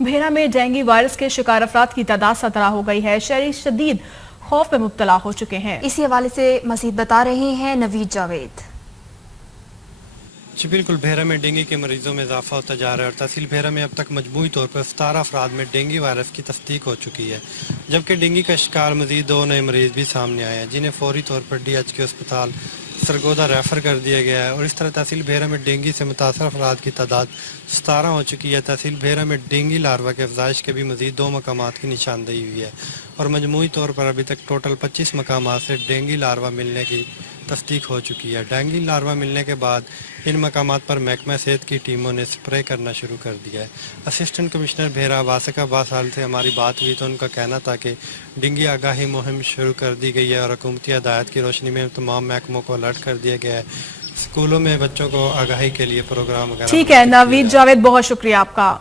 بھیرا میں dengue virus کے شکار افراد کی تعداد 17 ہو گئی ہے۔ شہری شدید خوف میں مبتلا ہو چکے ہیں۔ اسی حوالے سے مزید بتا رہے ہیں نوید جاوید۔ جی بالکل، بھیرا میں ڈینگی کے مریضوں میں اضافہ ہوتا جا رہا ہے اور تحصیل بھیرا میں اب تک مجموعی طور پر 17 افراد میں ڈینگی وائرس کی تصدیق ہو چکی ہے، جبکہ ڈینگی کا شکار مزید 2 نئے مریض بھی سامنے آئے ہیں، جنہیں فوری طور پر DH کے اسپتال سرگودا ریفر کر دیا گیا ہے، اور اس طرح تحصیل بھیرا میں ڈینگی سے متاثر افراد کی تعداد 17 ہو چکی ہے۔ تحصیل بھیرا میں ڈینگی لاروا کے افزائش کے بھی مزید 2 مقامات کی نشاندہی ہوئی ہے اور مجموعی طور پر ابھی تک ٹوٹل 25 مقامات سے ڈینگی لاروا ملنے کی تصدیق ہو چکی ہے۔ ڈینگی لاروا ملنے کے بعد ان مقامات پر محکمہ صحت کی ٹیموں نے سپرے کرنا شروع کر دیا ہے۔ اسسٹنٹ کمشنر بھیرا واسقہ باسال سے ہماری بات ہوئی تو ان کا کہنا تھا کہ ڈینگی آگاہی مہم شروع کر دی گئی ہے اور حکومتی ہدایت کی روشنی میں تمام محکموں کو الرٹ کر دیا گیا ہے۔ اسکولوں میں بچوں کو آگاہی کے لیے پروگرام وغیرہ۔ ٹھیک ہے نوید جاوید، بہت شکریہ آپ کا۔